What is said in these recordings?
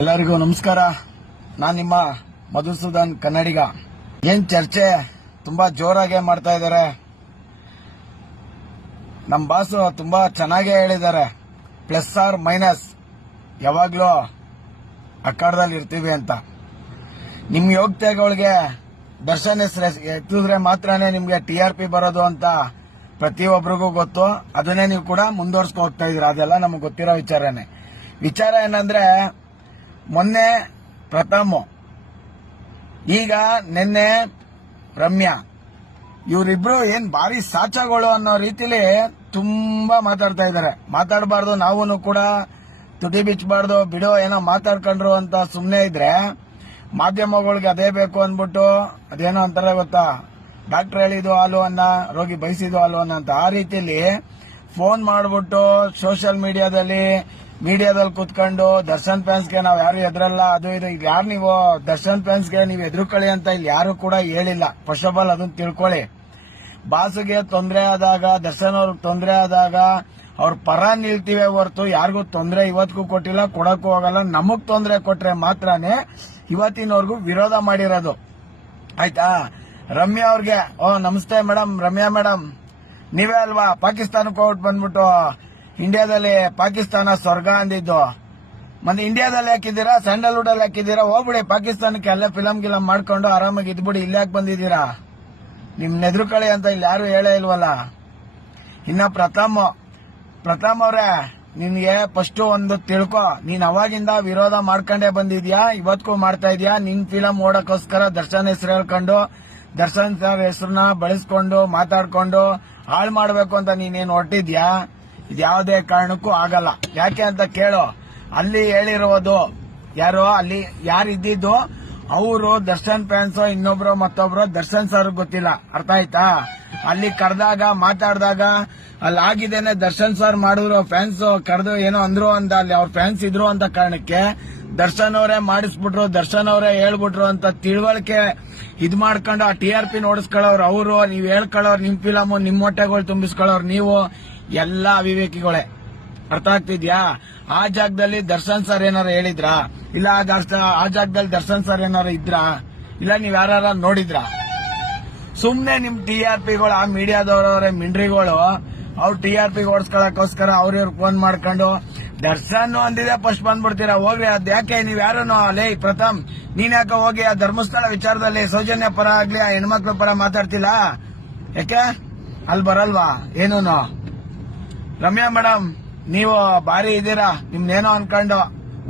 ಎಲ್ಲರಿಗೂ ನಮಸ್ಕಾರ. ನಾನು ನಿಮ್ಮ ಮಧುಸೂದನ್ ಕನ್ನಡಿಗ. ಏನ್ ಚರ್ಚೆ? ತುಂಬಾ ಜೋರಾಗೆ ಮಾಡ್ತಾ ಇದ್ದಾರೆ. ನಮ್ ಬಾಸು ತುಂಬಾ ಚೆನ್ನಾಗೇ ಹೇಳಿದ್ದಾರೆ. Plus or minus. ಯಾವಾಗ್ಲೂ ಅಖಾಡದಲ್ಲಿ ಇರ್ತೀವಿ ಅಂತ. ನಿಮ್ ಯೋಗ್ಯತೆಗಳಿಗೆ ದರ್ಶನ ಎತ್ತಿದ್ರೆ ಮಾತ್ರನೇ ನಿಮ್ಗೆ ಟಿ ಆರ್ ಪಿ ಬರೋದು ಅಂತ ಪ್ರತಿಯೊಬ್ಬರಿಗೂ ಗೊತ್ತು. ಅದನ್ನೇ ನೀವು ಕೂಡ ಮುಂದುವರ್ಸ್ಕೊ ಹೋಗ್ತಾ ಇದೀರ ಅದೆಲ್ಲ ನಮಗೆ ಗೊತ್ತಿರೋ ವಿಚಾರನೇ. ವಿಚಾರ ಏನಂದ್ರೆ ಮೊನ್ನೆ ಪ್ರಥಮ. ಈಗ ನಿನ್ನೆ ರಮ್ಯಾ. ಇವರಿಬ್ರು ಏನ್ ಭಾರಿ ಸಾಚಗಳು ಅನ್ನೋ ರೀತಿಲಿ ತುಂಬಾ ಮಾತಾಡ್ತಾ ಇದ್ದಾರೆ ಮಾತಾಡಬಾರ್ದು ನಾವು ಕೂಡ ತುದಿ ಬಿಚ್ಚಬಾರ್ದು ಬಿಡೋ, ಏನೋ ಮಾತಾಡ್ಕೊಂಡ್ರು ಅಂತ ಸುಮ್ನೆ ಇದ್ರೆ ಮಾಧ್ಯಮಗಳಿಗೆ ಅದೇ ಬೇಕು ಅಂದ್ಬಿಟ್ಟು ಅದೇನೋ ಅಂತಾರೆ ಗೊತ್ತಾ? ಡಾಕ್ಟರ್ ಹೇಳಿದ್ದು ಹಾಲು ಅನ್ನ, ರೋಗಿ ಬಯಸಿದ್ದು ಹಾಲು ಅನ್ನ ಅಂತ ಆ ರೀತಿಯಲ್ಲಿ ಫೋನ್ ಮಾಡ್ಬಿಟ್ಟು ಸೋಷಿಯಲ್ ಮೀಡಿಯಾದಲ್ಲಿ ಮೀಡಿಯಾದಲ್ಲಿ ಕುತ್ಕೊಂಡು ದರ್ಶನ್ ಫ್ಯಾನ್ಸ್ಗೆ ನಾವ್ ಯಾರು ಎದ್ರಲ್ಲ ಅದು ಇದು. ಈಗ ಯಾರು ನೀವು? ದರ್ಶನ್ ಫ್ಯಾನ್ಸ್ಗೆ ನೀವು ಎದುರುಕೊಳ್ಳಿ ಅಂತ ಇಲ್ಲಿ ಯಾರು ಕೂಡ ಹೇಳಿಲ್ಲ. ಫಸ್ಟ್ ಆಫ್ ಆಲ್ ಅದನ್ನ ತಿಳ್ಕೊಳ್ಳಿ. ಬಾಸುಗೆ ತೊಂದರೆ ಆದಾಗ, ದರ್ಶನ್ ಅವ್ರಿಗೆ ತೊಂದರೆ ಆದಾಗ ಅವ್ರ ಪರ ನಿಲ್ತೀವಿ ಹೊರತು ಯಾರಿಗೂ ತೊಂದರೆ ಇವತ್ತಿಗೂ ಕೊಟ್ಟಿಲ್ಲ, ಕೊಡಕ್ಕೂ ಹೋಗಲ್ಲ ನಮಗ್ ತೊಂದರೆ ಕೊಟ್ರೆ ಮಾತ್ರನೇ ಇವತ್ತಿನವರೆಗೂ ವಿರೋಧ ಮಾಡಿರೋದು. ಆಯ್ತಾ? ರಮ್ಯಾ ಅವ್ರಿಗೆ, ಓ, ನಮಸ್ತೆ ಮೇಡಮ್ ರಮ್ಯಾ ಮೇಡಮ್ ನೀವೇ ಅಲ್ವಾ? ಪಾಕಿಸ್ತಾನಕ್ಕೆ ಹೋಗ್ಬಿಟ್ಟು ಬಂದ್ಬಿಟ್ಟು ಇಂಡಿಯಾದಲ್ಲಿ ಪಾಕಿಸ್ತಾನ ಸ್ವರ್ಗ ಅಂದಿದ್ದು. ಮತ್ತೆ ಇಂಡಿಯಾದಲ್ಲಿ ಹಾಕಿದ್ದೀರಾ ಸ್ಯಾಂಡಲ್ವುಡ್ ಅಲ್ಲಿ ಹಾಕಿದ್ದೀರಾ? ಹೋಗ್ಬಿಡಿ, ಪಾಕಿಸ್ತಾನಕ್ಕೆ ಎಲ್ಲ ಫಿಲಮ್ ಗಿಲಮ್ ಮಾಡ್ಕೊಂಡು ಆರಾಮಾಗಿ ಇದ್ಬಿಡಿ, ಇಲ್ಲಿ ಯಾಕೆ ಬಂದಿದ್ದೀರಾ? ನಿಮ್ ನೆದ್ರುಕಳಿ ಅಂತ ಇಲ್ಲಿ ಯಾರು ಹೇಳೇ ಇಲ್ವಲ್ಲ? ಇನ್ನ ಪ್ರಥಮ್ ಪ್ರಥಮ್ ಅವ್ರೆ ನಿನ್ಗೆ ಫಸ್ಟ್ ಒಂದು ತಿಳ್ಕೊ. ನೀನ್ ಅವಾಗಿಂದ ವಿರೋಧ ಮಾಡ್ಕೊಂಡೇ ಬಂದಿದ್ಯಾ? ಇವತ್ಗೂ ಮಾಡ್ತಾ ಇದೀಯಾ? ನಿನ್ ಫಿಲಂ ಓಡಕ್ಕೋಸ್ಕರ ದರ್ಶನ್ ಹೆಸರು ಹೇಳ್ಕೊಂಡು, ದರ್ಶನ್ ಸರ್ ಹೆಸರನ್ನ ಬಳಸ್ಕೊಂಡು, ಮಾತಾಡ್ಕೊಂಡು, ಹಾಳು ಮಾಡ್ಬೇಕು ಅಂತ ನೀನೇನ್ ಹೊರಟಿದ್ಯಾ? ಇದ್ಯಾವುದೇ ಕಾರಣಕ್ಕೂ ಆಗಲ್ಲ. ಯಾಕೆ ಅಂತ ಕೇಳು. ಅಲ್ಲಿ ಹೇಳಿರೋದು ಯಾರು, ಅಲ್ಲಿ ಯಾರಿದ್ದು ಅವರು ದರ್ಶನ್ ಫ್ಯಾನ್ಸ್, ಇನ್ನೊಬ್ರು ಮತ್ತೊಬ್ರು ದರ್ಶನ್ ಸರ್ ಗೊತ್ತಿಲ್ಲ. ಅರ್ಥ ಆಯ್ತಾ? ಅಲ್ಲಿ ಕರೆದಾಗ, ಮಾತಾಡಿದಾಗ, ಅಲ್ಲಿ ಆಗಿದ್ದೇನೆ ದರ್ಶನ್ ಸರ್ ಮಾಡಿದ್ರು, ಫ್ಯಾನ್ಸ್ ಕರೆದು ಏನೋ ಅಂದ್ರು ಅಂತ, ಅಲ್ಲಿ ಅವ್ರ ಫ್ಯಾನ್ಸ್ ಇದ್ರು ಅಂತ ಕಾರಣಕ್ಕೆ ದರ್ಶನ್ ಅವರೇ ಮಾಡಿಸ್ಬಿಟ್ರು, ದರ್ಶನ್ ಅವರೇ ಹೇಳ್ಬಿಟ್ರು ಅಂತ ತಿಳುವಳಿಕೆ ಇದ್ ಮಾಡ್ಕೊಂಡು ಆ ಟಿ ಆರ್ ಪಿ ನೋಡಿಸ್ಕೊಳ್ಳೋರು ಅವರು, ನೀವ್ ಹೇಳ್ಕೊಳ್ಳೋರು ನಿಮ್ ಫಿಲಮು ನಿಮ್ ಹೊಟ್ಟೆಗಳು ತುಂಬಿಸ್ಕೊಳ್ಳೋರು ನೀವು. ಎಲ್ಲಾ ಅವಿವೇಕಿಗಳೇ. ಅರ್ಥ ಆಗ್ತಿದ್ಯಾ ಆ ಜಾಗದಲ್ಲಿ ದರ್ಶನ್ ಸರ್ ಏನಾರ ಹೇಳಿದ್ರಾ? ಇಲ್ಲ, ಆ ಜಾಗದಲ್ಲಿ ದರ್ಶನ್ ಸರ್ ಏನಾರ ಇದ್ರಾ? ಇಲ್ಲ, ನೀವ್ ಯಾರ ನೋಡಿದ್ರಾ? ಸುಮ್ನೆ ನಿಮ್ ಟಿ ಆರ್ ಪಿಗಳು, ಆ ಮೀಡಿಯಾದವ್ರವ್ರೆ ಮಿಂಡ್ರಿಗಳು, ಅವ್ರು ಟಿ ಆರ್ ಪಿ ಓಡಿಸ್ಕೊಳಕೋಸ್ಕರ ಅವ್ರ ಇವ್ರಿಗೆ ಫೋನ್ ಮಾಡ್ಕೊಂಡು, ದರ್ಶನ್ ಅಂದಿದೆ ಫಸ್ಟ್ ಬಂದ್ಬಿಡ್ತೀರಾ ಹೋಗ್ರಿ, ಅದ್ ಯಾಕೆ? ನೀವ್ ಯಾರನ್ನು? ಲೇ, ಪ್ರಥಮ್, ನೀನ್ ಯಾಕೆ ಹೋಗಿ ಆ ಧರ್ಮಸ್ಥಳ ವಿಚಾರದಲ್ಲಿ ಸೌಜನ್ಯ ಪರ ಆಗ್ಲಿ, ಆ ಹೆಣ್ಮಕ್ಳ ಪರ ಮಾತಾಡ್ತಿಲ್ಲ? ಯಾಕೆ? ಅಲ್ಲಿ ಬರಲ್ವಾ? ಏನೂನು? ರಮ್ಯಾ ಮೇಡಮ್ ನೀವು ಬಾರಿ ಇದ್ದೀರಾ? ನಿಮ್ನೇನೋ ಅನ್ಕೊಂಡು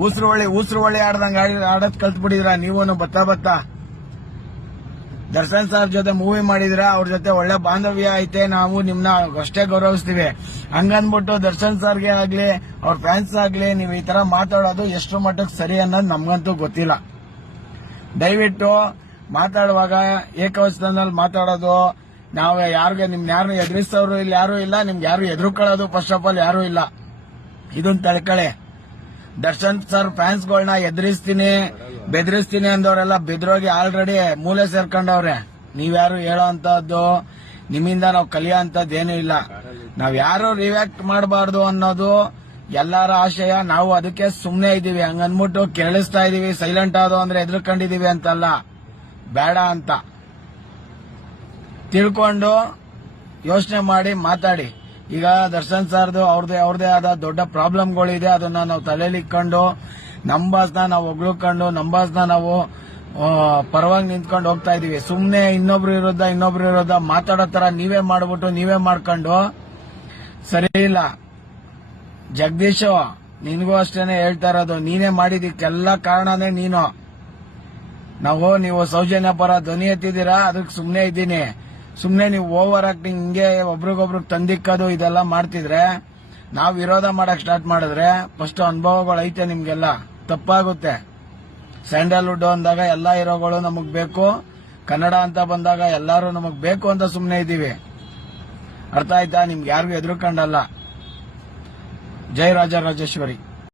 ಉಸಿರು ಹೊಳಿ ಉಸಿರು ಹೊಳಿ ಆಡ್ದಂಗ ಆಡೋದ್ ಕಲ್ತ್ ಬಿಟ್ಟಿದ್ರ ನೀವೂನು ಬತ್ತಾ ಬತ್ತಾ? ದರ್ಶನ್ ಸರ್ ಜೊತೆ ಮೂವಿ ಮಾಡಿದ್ರ ಅವ್ರ ಜೊತೆ ಒಳ್ಳೆ ಬಾಂಧವ್ಯ ಐತೆ, ನಾವು ನಿಮ್ನ ಅಷ್ಟೇ ಗೌರವಿಸ್ತೀವಿ. ಹಂಗನ್ಬಿಟ್ಟು ದರ್ಶನ್ ಸರ್ಗೆ ಆಗ್ಲಿ, ಅವ್ರ ಫ್ಯಾನ್ಸ್ ಆಗ್ಲಿ, ನೀವು ಈ ತರ ಮಾತಾಡೋದು ಎಷ್ಟು ಮಟ್ಟಕ್ಕೆ ಸರಿ ಅನ್ನೋದು ನಮ್ಗಂತೂ ಗೊತ್ತಿಲ್ಲ. ದಯವಿಟ್ಟು ಮಾತಾಡುವಾಗ ಏಕವಚನದಲ್ಲಿ ಮಾತಾಡೋದು ನಾವು ಯಾರಿಗೆ ನಿಮ್ ಯಾರು ಎದುರಿಸೋರು ಇಲ್ಲಿ ಯಾರು ಇಲ್ಲ, ನಿಮ್ಗೆ ಯಾರು ಎದುರುಕೊಳ್ಳೋದು ಫಸ್ಟ್ ಆಫ್ ಆಲ್ ಯಾರು ಇಲ್ಲ. ಇದನ್ನ ತಳ್ಕಳೆ. ದರ್ಶನ್ ಸರ್ ಫ್ಯಾನ್ಸ್ಗಳನ್ನ ಎದುರಿಸ್ತೀನಿ, ಬೆದರಿಸ್ತೀನಿ ಅಂದವರೆಲ್ಲ ಬೆದ್ರೋಗಿ ಆಲ್ರೆಡಿ ಮೂಲೆ ಸೇರ್ಕೊಂಡವ್ರೆ. ನೀವ್ಯಾರು ಹೇಳೋ ಅಂತದ್ದು ನಿಮ್ಮಿಂದ ನಾವು ಕಲಿಯೋ ಅಂತದ್ದು ಏನೂ ಇಲ್ಲ. ನಾವ್ ಯಾರು ರಿಯಾಕ್ಟ್ ಮಾಡಬಾರ್ದು ಅನ್ನೋದು ಎಲ್ಲರ ಆಶಯ. ನಾವು ಅದಕ್ಕೆ ಸುಮ್ನೆ ಇದೀವಿ. ಹಂಗನ್ಬಿಟ್ಟು ಕೇಳಿಸ್ತಾ ಇದೀವಿ. ಸೈಲೆಂಟ್ ಆದೋ ಅಂದ್ರೆ ಎದುರ್ಕೊಂಡಿದೀವಿ ಅಂತಲ್ಲ. ಬೇಡ ಅಂತ. ತಿಳ್ಕೊಂಡು ಯೋಚನೆ ಮಾಡಿ ಮಾತಾಡಿ. ಈಗ ದರ್ಶನ್ ಸರ್ದು ಅವ್ರದೇ ಅವ್ರದೇ ಆದ ದೊಡ್ಡ ಪ್ರಾಬ್ಲಮ್ಗಳಿದೆ, ಅದನ್ನ ನಾವು ತಲೆಯಲ್ಲಿ ಇಟ್ಕೊಂಡು ನಮ್ಮ ಬಾಸ್ನ ನಾವು ಒಗ್ಳುಕೊಂಡು ನಮ್ಮ ಬಾಸ್ನ ನಾವು ಪರವಾಗಿ ನಿಂತ್ಕೊಂಡು ಹೋಗ್ತಾ ಇದೀವಿ. ಸುಮ್ನೆ ಇನ್ನೊಬ್ರು ಇರೋದ ಇನ್ನೊಬ್ರು ಇರೋದ ಮಾತಾಡೋ ತರ ನೀವೇ ಮಾಡ್ಬಿಟ್ಟು ನೀವೇ ಮಾಡ್ಕೊಂಡು, ಸರಿ ಇಲ್ಲ. ಜಗದೀಶ್, ನಿನ್ಗೂ ಅಷ್ಟೇನೆ ಹೇಳ್ತಾ ಇರೋದು, ನೀನೇ ಮಾಡಿದಕ್ಕೆಲ್ಲ ಕಾರಣನೇ ನೀನು. ನಾವು, ನೀವು ಸೌಜನ್ಯ ಪರ ಧ್ವನಿ ಎತ್ತಿದ್ದೀರಾ? ಅದಕ್ಕೆ ಸುಮ್ಮನೆ ಇದ್ದೀನಿ. ಸುಮ್ನೆ ನೀವು ಓವರ್ ಆಕ್ಟಿಂಗ್ ಹಿಂಗೆ ಒಬ್ರಿಗೊಬ್ರಿಗೆ ತಂದಿಕ್ಕೋದು ಇದೆಲ್ಲ ಮಾಡ್ತಿದ್ರೆ, ನಾವು ವಿರೋಧ ಮಾಡಕ್ ಸ್ಟಾರ್ಟ್ ಮಾಡಿದ್ರೆ ಫಸ್ಟ್ ಅನುಭವಗಳು ಐತೆ ನಿಮ್ಗೆಲ್ಲ, ತಪ್ಪಾಗುತ್ತೆ. ಸ್ಯಾಂಡಲ್ವುಡ್ ಅಂದಾಗ ಎಲ್ಲ ಹೀರೋಗಳು ನಮಗ್ ಬೇಕು, ಕನ್ನಡ ಅಂತ ಬಂದಾಗ ಎಲ್ಲಾರು ನಮಗ್ ಬೇಕು ಅಂತ ಸುಮ್ಮನೆ ಇದ್ದೀವಿ ಅರ್ಥ ಆಯ್ತಾ? ನಿಮ್ಗೆ ಯಾರಿಗೂ ಎದುರುಕೊಂಡಲ್ಲ ಜೈ ರಾಜರಾಜೇಶ್ವರಿ